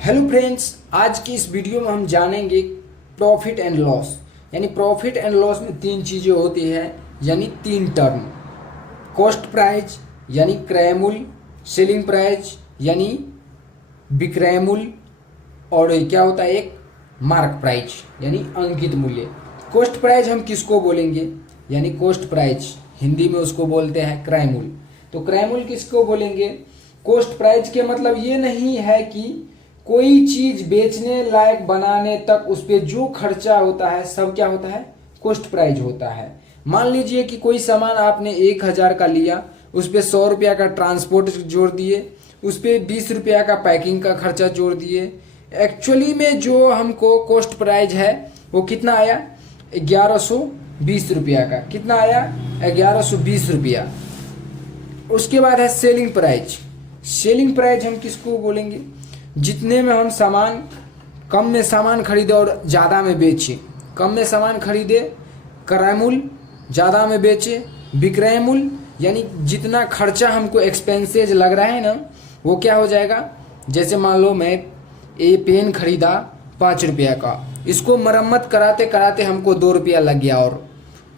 Hello friends, आज की इस वीडियो में हम जानेंगे प्रॉफिट एंड लॉस। यानी प्रॉफिट एंड लॉस में तीन चीज़ें होती हैं, यानी तीन टर्म। कॉस्ट प्राइस यानी क्रय मूल्य, सेलिंग प्राइस यानी विक्रय मूल्य, और क्या होता है एक मार्क प्राइस यानी अंकित मूल्य। कॉस्ट प्राइस हम किसको बोलेंगे, यानी कॉस्ट प्राइस हिंदी में उसको बोलते हैं क्रय मूल्य। तो क्रय मूल्य किसको बोलेंगे? कॉस्ट प्राइस के मतलब ये नहीं है कि कोई चीज बेचने लायक बनाने तक उस पर जो खर्चा होता है सब क्या होता है, कॉस्ट प्राइस होता है। मान लीजिए कि कोई सामान आपने 1,000 का लिया, उस पर 100 रुपया का ट्रांसपोर्ट जोड़ दिए, उस पर 20 रुपया का पैकिंग का खर्चा जोड़ दिए। एक्चुअली में जो हमको कॉस्ट प्राइस है वो कितना आया, 1120 रुपया का। कितना आया, 1120 रुपया। उसके बाद है सेलिंग प्राइस। सेलिंग प्राइस हम किसको बोलेंगे? जितने में हम सामान कम में सामान खरीदे और ज़्यादा में बेचे। कम में सामान खरीदे क्रय मूल्य, ज़्यादा में बेचे विक्रय मूल्य। यानी जितना खर्चा हमको एक्सपेंसेज लग रहा है ना, वो क्या हो जाएगा। जैसे मान लो मैं ये पेन खरीदा 5 रुपया का, इसको मरम्मत कराते कराते हमको 2 रुपया लग गया, और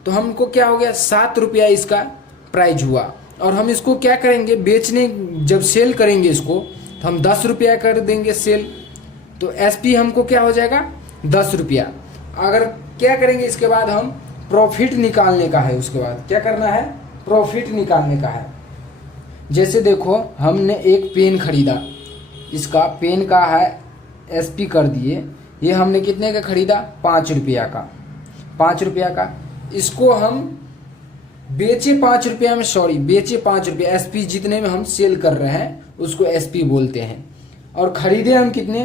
तो हमको क्या हो गया, 7 रुपया इसका प्राइस हुआ। और हम इसको क्या करेंगे, बेचने जब सेल करेंगे इसको, तो हम 10 रुपया कर देंगे सेल। तो एसपी हमको क्या हो जाएगा, 10 रुपया। अगर क्या करेंगे, इसके बाद हम प्रॉफिट निकालने का है। उसके बाद क्या करना है, प्रॉफिट निकालने का है। जैसे देखो हमने एक पेन खरीदा, इसका पेन का है एसपी कर दिए। ये हमने कितने का खरीदा, 5 रुपया का। 5 रुपया का इसको हम बेचे 5 रुपया में, सॉरी बेचे 5 रुपया। एसपी जितने में हम सेल कर रहे हैं उसको एसपी बोलते हैं। और खरीदे हम कितने,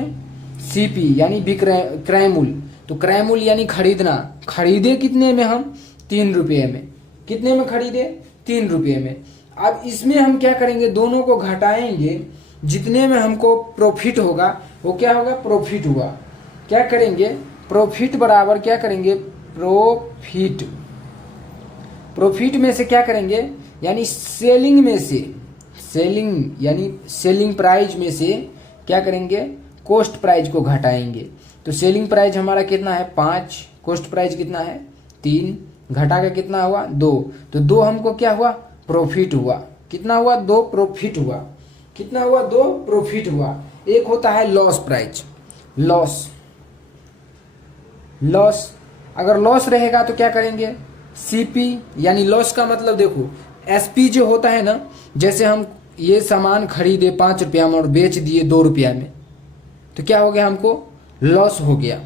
सीपी यानी विक्रय क्रय मूल्य। तो क्रय मूल्य यानी खरीदना, खरीदे कितने में हम, 3 रुपये में। कितने में खरीदे, 3 रुपये में। अब इसमें हम क्या करेंगे, दोनों को घटाएंगे, जितने में हमको प्रॉफिट होगा वो क्या होगा, प्रॉफिट हुआ। क्या करेंगे, प्रॉफिट बराबर क्या करेंगे, प्रॉफिट। प्रॉफिट में से क्या करेंगे, यानी सेलिंग में से, सेलिंग यानी सेलिंग प्राइस में से क्या करेंगे, कॉस्ट प्राइस को घटाएंगे। तो सेलिंग प्राइस हमारा कितना है, 5, कॉस्ट प्राइस कितना है, 3, घटा का कितना हुआ, 2। तो 2 हमको क्या हुआ, प्रॉफिट हुआ। कितना हुआ, 2 प्रॉफिट हुआ। कितना हुआ, 2 प्रॉफिट हुआ। एक होता है लॉस प्राइस। लॉस, लॉस अगर लॉस रहेगा तो क्या करेंगे, सीपी यानी लॉस का मतलब देखो, एसपी जो होता है ना, जैसे हम ये सामान खरीदे 5 रुपया में और बेच दिए 2 रुपया में, तो क्या हो गया, हमको लॉस हो गया।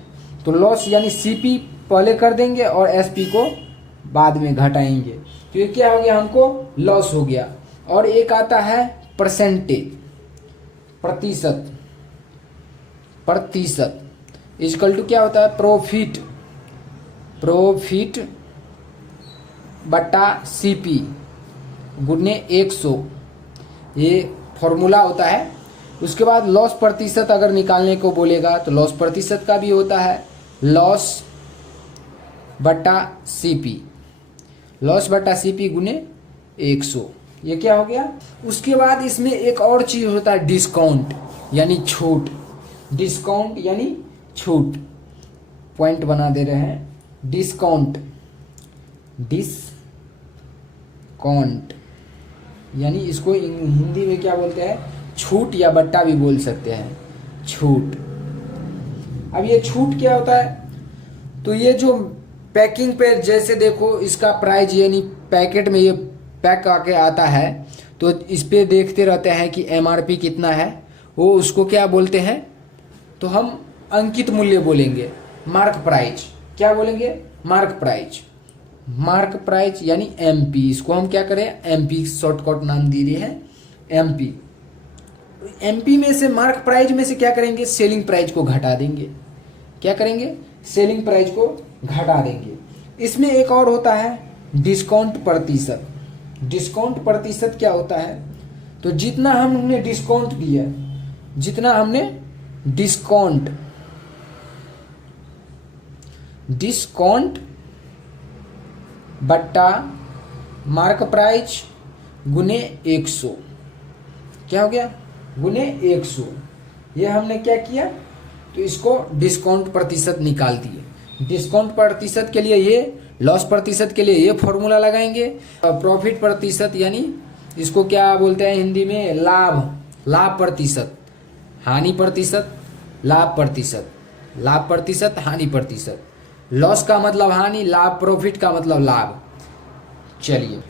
तो लॉस यानी सीपी पहले कर देंगे और एसपी को बाद में घटाएंगे, तो ये क्या हो गया, हमको लॉस हो गया। और एक आता है परसेंटेज, प्रतिशत। प्रतिशत इक्वल टू क्या होता है, प्रॉफिट। प्रॉफिट बटा सीपी गुने 100, ये फॉर्मूला होता है। उसके बाद लॉस प्रतिशत अगर निकालने को बोलेगा तो लॉस प्रतिशत का भी होता है लॉस बटा सीपी। लॉस बटा सीपी गुने 100, ये क्या हो गया। उसके बाद इसमें एक और चीज़ होता है डिस्काउंट यानी छूट। डिस्काउंट यानी छूट, पॉइंट बना दे रहे हैं, डिस्काउंट। डिस्काउंट यानी इसको हिंदी में क्या बोलते हैं, छूट या बट्टा भी बोल सकते हैं, छूट। अब ये छूट क्या होता है, तो ये जो पैकिंग पे जैसे देखो इसका प्राइस यानी पैकेट में ये पैक आके आता है, तो इस पे देखते रहते हैं कि एमआरपी कितना है, वो उसको क्या बोलते हैं, तो हम अंकित मूल्य बोलेंगे, मार्क प्राइस। क्या बोलेंगे, मार्क प्राइस। मार्क प्राइस यानी एमपी, इसको हम क्या करें, एमपी शॉर्टकट नाम दे रहे हैं, एमपी। एमपी में से मार्क प्राइस में से क्या करेंगे, सेलिंग प्राइस को घटा देंगे। क्या करेंगे, सेलिंग प्राइस को घटा देंगे। इसमें एक और होता है डिस्काउंट प्रतिशत। डिस्काउंट प्रतिशत क्या होता है, तो जितना हमने डिस्काउंट दिया, जितना हमने डिस्काउंट बट्टा मार्क प्राइस गुने 100, क्या हो गया, गुने 100। ये हमने क्या किया, तो इसको डिस्काउंट प्रतिशत निकाल दिए। डिस्काउंट प्रतिशत के लिए ये, लॉस प्रतिशत के लिए ये फॉर्मूला लगाएंगे। प्रॉफिट प्रतिशत यानी इसको क्या बोलते हैं हिंदी में, लाभ प्रतिशत, हानि प्रतिशत, लाभ प्रतिशत, लाभ प्रतिशत, हानि प्रतिशत। लॉस का मतलब हानि, लाभ प्रॉफिट का मतलब लाभ। चलिए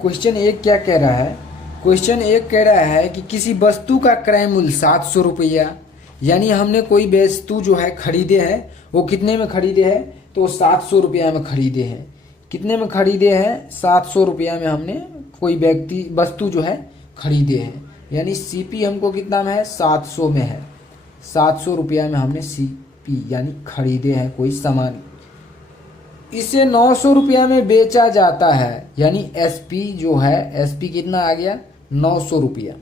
क्वेश्चन एक क्या कह रहा है, क्वेश्चन एक कह रहा है कि किसी वस्तु का क्रय मूल्य 700 रुपया, यानी हमने कोई वस्तु जो है खरीदे हैं, वो कितने में खरीदे हैं, तो 700 रुपया में खरीदे हैं। कितने में खरीदे हैं, 700 रुपया में हमने कोई वस्तु जो है खरीदे हैं। यानी सीपी हमको कितना में है, 700 में है। 700 रुपया में हमने सीपी यानी खरीदे हैं कोई सामान। इसे 900 रुपया में बेचा जाता है, यानी एसपी जो है, एसपी कितना आ गया, 900 रुपया।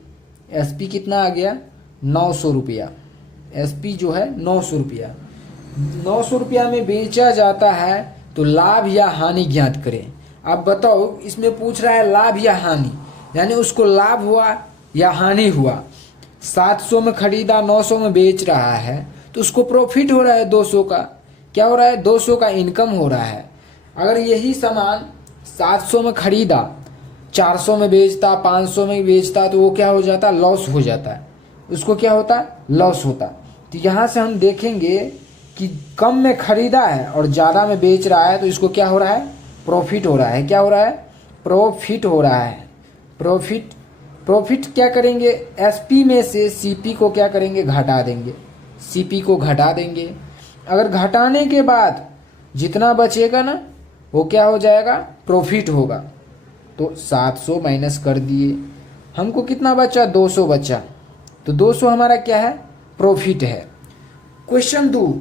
एसपी कितना आ गया, 900 रुपया। एसपी जो है 900 रुपया, 900 रुपया में बेचा जाता है, तो लाभ या हानि ज्ञात करें। अब बताओ, इसमें पूछ रहा है लाभ या हानि, यानी उसको लाभ हुआ या हानि हुआ। 700 में खरीदा, 900 में बेच रहा है, तो उसको प्रॉफिट हो रहा है 200 का। क्या हो रहा है, 200 का इनकम हो रहा है। अगर यही सामान 700 में खरीदा, 400 में बेचता, 500 में बेचता, तो वो क्या हो जाता, लॉस हो जाता है। उसको क्या होता, लॉस होता। तो यहाँ से हम देखेंगे कि कम में खरीदा है और ज़्यादा में बेच रहा है, तो इसको क्या हो रहा है, प्रॉफिट हो रहा है। क्या हो रहा है, प्रॉफिट हो रहा है। प्रॉफिट क्या करेंगे, एसपी में से सीपी को क्या करेंगे, घटा देंगे। सीपी को घटा देंगे। अगर घटाने के बाद जितना बचेगा ना, वो क्या हो जाएगा, प्रॉफिट होगा। तो 700 माइनस कर दिए, हमको कितना बचा, 200 बचा। तो 200 हमारा क्या है, प्रॉफिट है। क्वेश्चन 2,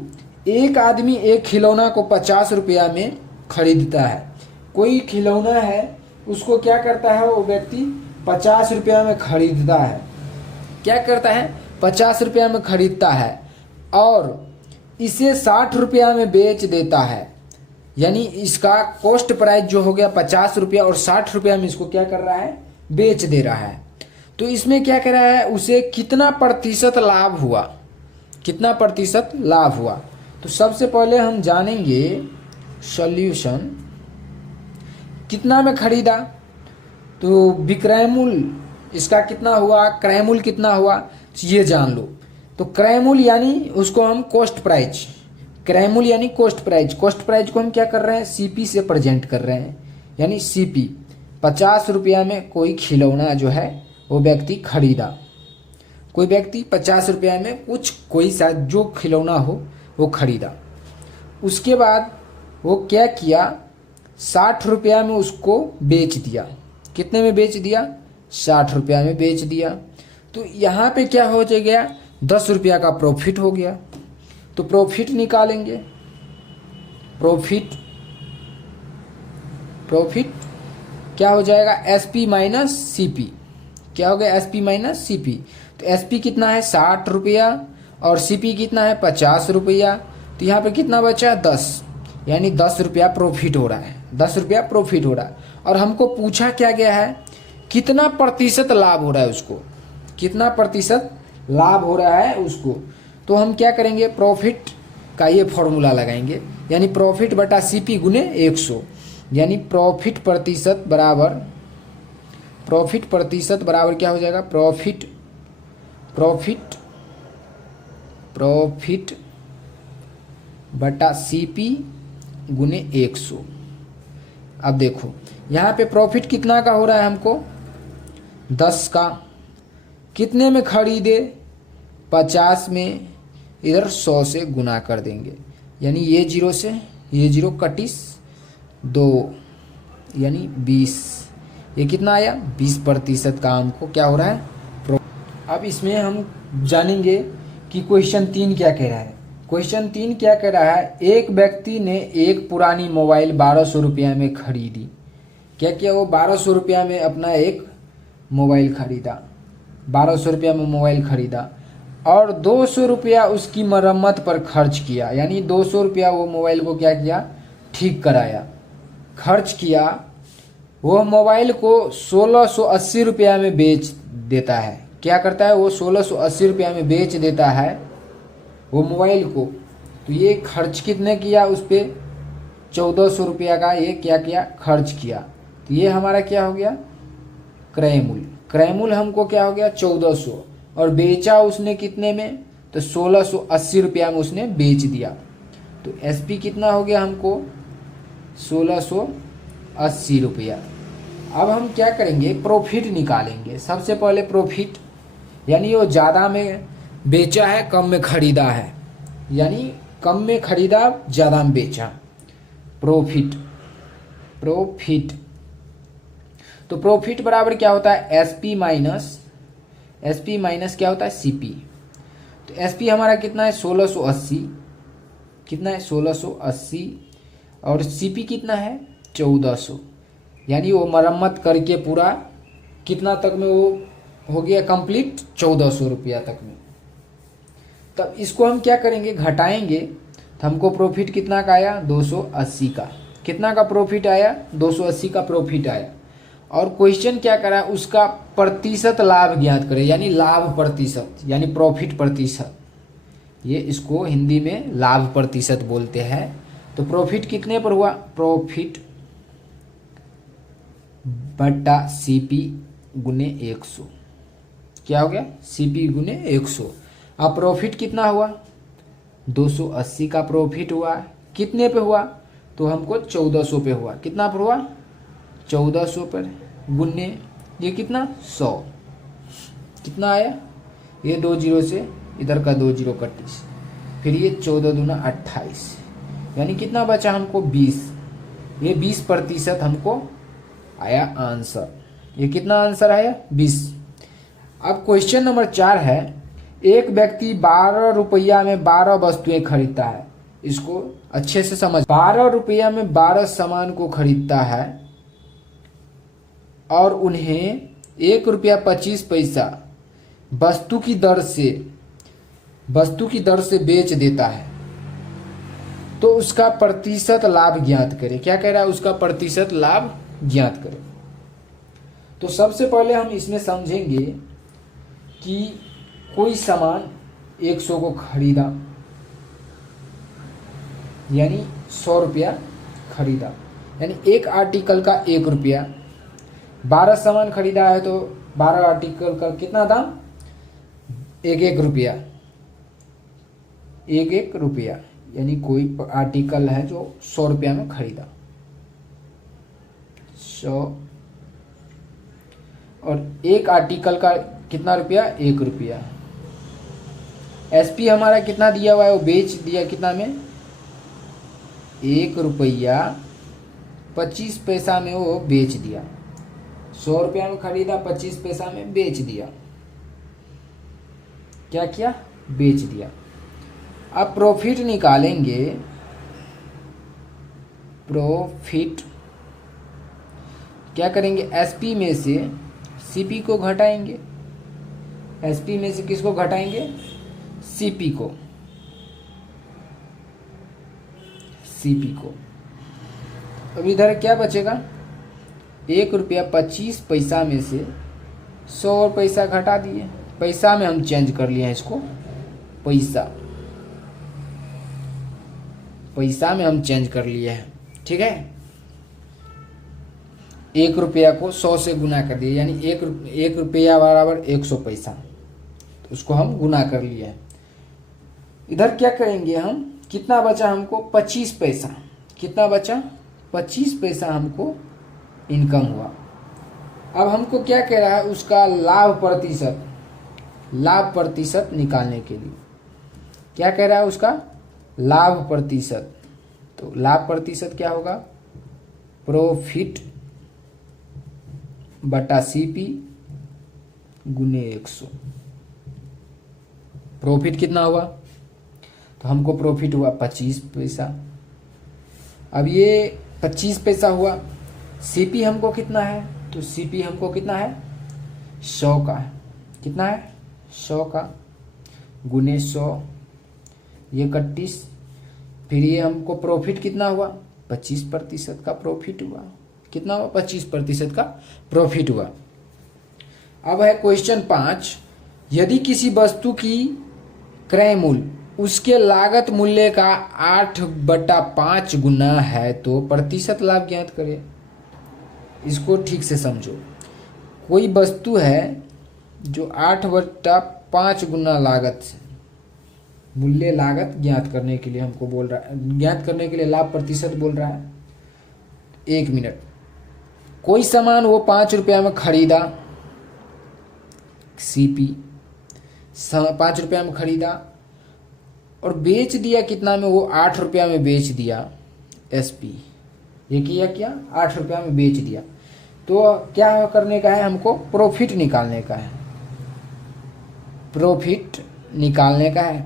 एक आदमी एक खिलौना को 50 रुपया में खरीदता है। कोई खिलौना है, उसको क्या करता है, वो व्यक्ति 50 रुपया में खरीदता है। क्या करता है, 50 रुपया में खरीदता है और इसे 60 रुपया में बेच देता है। यानी इसका कॉस्ट प्राइस जो हो गया 50 रुपया, और 60 रुपया में इसको क्या कर रहा है, बेच दे रहा है। तो इसमें क्या कर रहा है, उसे कितना प्रतिशत लाभ हुआ, कितना प्रतिशत लाभ हुआ। तो सबसे पहले हम जानेंगे सॉल्यूशन। कितना में खरीदा, तो विक्रय मूल्य इसका कितना हुआ, क्रय मूल्य कितना हुआ, ये जान लो। तो क्रय मूल्य यानी उसको हम कॉस्ट प्राइस, क्रय मूल्य यानी कॉस्ट प्राइस। कॉस्ट प्राइस को हम क्या कर रहे हैं, सीपी से प्रेजेंट कर रहे हैं। यानी सीपी 50 रुपया में कोई खिलौना जो है वो व्यक्ति खरीदा। कोई व्यक्ति 50 रुपया में कोई सा जो खिलौना हो वो खरीदा। उसके बाद वो क्या किया, 60 रुपया में उसको बेच दिया। कितने में बेच दिया, 60 रुपया में बेच दिया। तो यहाँ पे क्या हो गया, 10 रुपया का प्रॉफिट हो गया। तो प्रॉफिट निकालेंगे। प्रॉफिट क्या हो जाएगा, एसपी माइनस सीपी। क्या हो गया, एसपी माइनस सीपी। तो एसपी कितना है, 60 रुपया, और सीपी कितना है, 50 रुपया। तो यहाँ पे कितना बचा, 10, यानी 10 रुपया प्रॉफिट हो रहा है। 10 रुपया प्रॉफिट हो रहा है। और हमको पूछा क्या गया है, कितना प्रतिशत लाभ हो रहा है उसको, कितना प्रतिशत लाभ हो रहा है उसको। तो हम क्या करेंगे, प्रॉफिट का ये फॉर्मूला लगाएंगे, यानी प्रॉफिट बटा सीपी गुने 100। यानी प्रॉफिट प्रतिशत बराबर क्या हो जाएगा, प्रॉफिट बटा सीपी गुने 100। अब देखो यहाँ पे प्रॉफिट कितना का हो रहा है हमको, 10 का। कितने में खरीदे, 50 में, इधर 100 से गुना कर देंगे। यानी ये 0 से ये 0 कटिस 2, यानी 20। ये कितना आया, 20% का हमको क्या हो रहा है। अब इसमें हम जानेंगे कि क्वेश्चन 3 क्या कह रहा है। क्वेश्चन 3 क्या कह रहा है, एक व्यक्ति ने एक पुरानी मोबाइल 1200 रुपया में खरीदी। क्या किया, वो 1200 रुपया में अपना एक मोबाइल खरीदा, 1200 रुपया में मोबाइल खरीदा, और 200 रुपया उसकी मरम्मत पर खर्च किया। यानी 200 रुपया वो मोबाइल को क्या किया, ठीक कराया, खर्च किया। वो मोबाइल को 1680 रुपया में बेच देता है। क्या करता है, वो 1680 रुपया में बेच देता है वो मोबाइल को। तो ये खर्च कितने किया उस पर, 1400 रुपया का ये क्या किया, खर्च किया। तो ये हमारा क्या हो गया, क्रय मूल्य। क्रय मूल्य हमको क्या हो गया 1400, और बेचा उसने कितने में, तो 1680 रुपया में उसने बेच दिया। तो एसपी कितना हो गया हमको 1680 रुपया। अब हम क्या करेंगे, प्रॉफिट निकालेंगे। सबसे पहले प्रॉफिट, यानी वो ज़्यादा में बेचा है कम में खरीदा है, यानी कम में खरीदा ज़्यादा में बेचा, प्रॉफिट। प्रॉफिट तो प्रॉफिट बराबर क्या होता है, एसपी माइनस क्या होता है, सीपी। तो एसपी हमारा कितना है 1680, कितना है 1680, और सीपी कितना है 1400। यानी वो मरम्मत करके पूरा कितना तक में वो हो गया कंप्लीट, 1400 रुपया तक में। तब इसको हम क्या करेंगे, घटाएंगे। तो हमको प्रॉफिट कितना का आया 280 का, कितना का प्रॉफिट आया 280 का प्रॉफिट आया। और क्वेश्चन क्या करा, उसका प्रतिशत लाभ ज्ञात करें, यानी लाभ प्रतिशत, यानी प्रॉफिट प्रतिशत। ये इसको हिंदी में लाभ प्रतिशत बोलते हैं। तो प्रॉफिट कितने पर हुआ, प्रॉफिट बटा सीपी गुने 100, क्या हो गया सीपी गुने 100। अब प्रॉफिट कितना हुआ 280 का प्रॉफिट हुआ, कितने पे हुआ, तो हमको 1400 पे हुआ। कितना पर हुआ 1400 पर, गुने ये कितना 100, कितना आया, ये 2 जीरो से इधर का 2 जीरो कटी, फिर ये 14 दूना 28, यानी कितना बचा हमको 20। ये 20% हमको आया आंसर। ये कितना आंसर आया 20। अब क्वेश्चन नंबर 4 है, एक व्यक्ति 12 रुपया में 12 वस्तुएं खरीदता है। इसको अच्छे से समझ, 12 रुपया में 12 सामान को खरीदता है और उन्हें 1 रुपया 25 पैसा वस्तु की दर से बेच देता है। तो उसका प्रतिशत लाभ ज्ञात करें। क्या कह रहा है, उसका प्रतिशत लाभ ज्ञात करें। तो सबसे पहले हम इसमें समझेंगे कि कोई सामान 100 को खरीदा, यानी 100 रुपया खरीदा, यानी एक आर्टिकल का 1 रुपया। 12 सामान खरीदा है तो 12 आर्टिकल का कितना दाम, 1 रुपया, 1 रुपया, यानी कोई आर्टिकल है जो 100 रुपया में खरीदा, 100, और एक आर्टिकल का कितना रुपया 1 रुपया। एसपी हमारा कितना दिया हुआ है, वो बेच दिया कितना में 1 रुपया 25 पैसा में वो बेच दिया। 100 रुपया में खरीदा, 25 पैसा में बेच दिया। क्या किया, बेच दिया। अब प्रॉफिट निकालेंगे। प्रॉफिट क्या करेंगे, एसपी में से सीपी को घटाएंगे। एसपी में से किसको घटाएंगे, सीपी को, सीपी को। अब इधर क्या बचेगा, 1 रुपया 25 पैसा में से 100 पैसा घटा दिए। पैसा में हम चेंज कर लिए हैं इसको, पैसा में हम चेंज कर लिए हैं, ठीक है। 1 रुपया को 100 से गुना कर दिए, यानी 1 रुपया बराबर 100 पैसा, तो उसको हम गुना कर लिए हैं। इधर क्या करेंगे हम, कितना बचा हमको 25 पैसा, कितना बचा 25 पैसा हमको इनकम हुआ। अब हमको क्या कह रहा है, उसका लाभ प्रतिशत निकालने के लिए क्या कह रहा है, उसका लाभ प्रतिशत। तो लाभ प्रतिशत क्या होगा, प्रॉफिट बटा सीपी गुने 100। प्रॉफिट कितना हुआ, तो हमको प्रॉफिट हुआ 25 पैसा। अब ये 25 पैसा हुआ, सीपी हमको कितना है, तो सीपी हमको कितना है 100 का है, कितना है 100 का, गुने 100, ये 31, फिर ये हमको प्रॉफिट कितना हुआ 25% का प्रॉफिट हुआ। कितना हुआ 25% का प्रॉफिट हुआ। अब है क्वेश्चन 5, यदि किसी वस्तु की क्रय मूल्य उसके लागत मूल्य का 8/5 गुना है तो प्रतिशत लाभ ज्ञात करें। इसको ठीक से समझो। कोई वस्तु है जो 8/5 गुना लागत से, मूल्य लागत ज्ञात करने के लिए हमको बोल रहा है, ज्ञात करने के लिए लाभ प्रतिशत बोल रहा है। 1 मिनट। कोई सामान वो 5 रुपया में खरीदा, CP 5 रुपया में खरीदा और बेच दिया कितना में, वो 8 रुपया में बेच दिया, SP। ये किया क्या, 8 रुपया में बेच दिया। तो क्या करने का है हमको, प्रॉफिट निकालने का है, प्रॉफिट निकालने का है।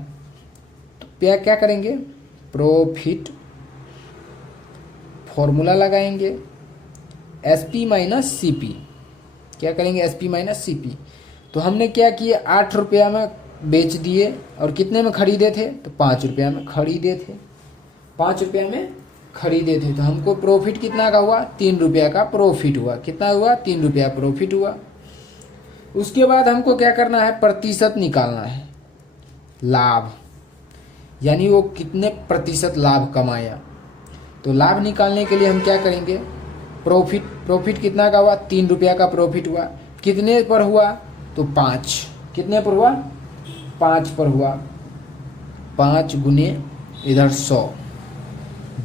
तो क्या करेंगे, प्रॉफिट फॉर्मूला लगाएंगे SP माइनस CP। क्या करेंगे, SP माइनस CP। तो हमने क्या किया, 8 रुपया में बेच दिए और कितने में खरीदे थे, तो 5 रुपया में खरीदे थे, 5 रुपया में खरीदे थे। तो हमको प्रॉफिट कितना का हुआ, 3 रुपया का प्रॉफिट हुआ। कितना हुआ, 3 रुपया प्रॉफिट हुआ। उसके बाद हमको क्या करना है, प्रतिशत निकालना है, लाभ, यानी वो कितने प्रतिशत लाभ कमाया। तो लाभ निकालने के लिए हम क्या करेंगे, प्रॉफिट कितना का हुआ, 3 रुपया का प्रॉफिट हुआ। कितने पर हुआ, तो 5। कितने पर हुआ, 5 पर हुआ। 5 गुने इधर 100,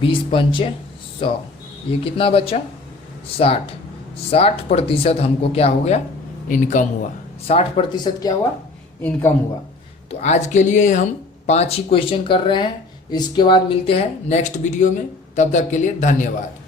20 पंचे 100, ये कितना बचा, 60। 60% हमको क्या हो गया, इनकम हुआ। 60% क्या हुआ, इनकम हुआ। तो आज के लिए हम 5 ही क्वेश्चन कर रहे हैं। इसके बाद मिलते हैं नेक्स्ट वीडियो में। तब तक के लिए धन्यवाद।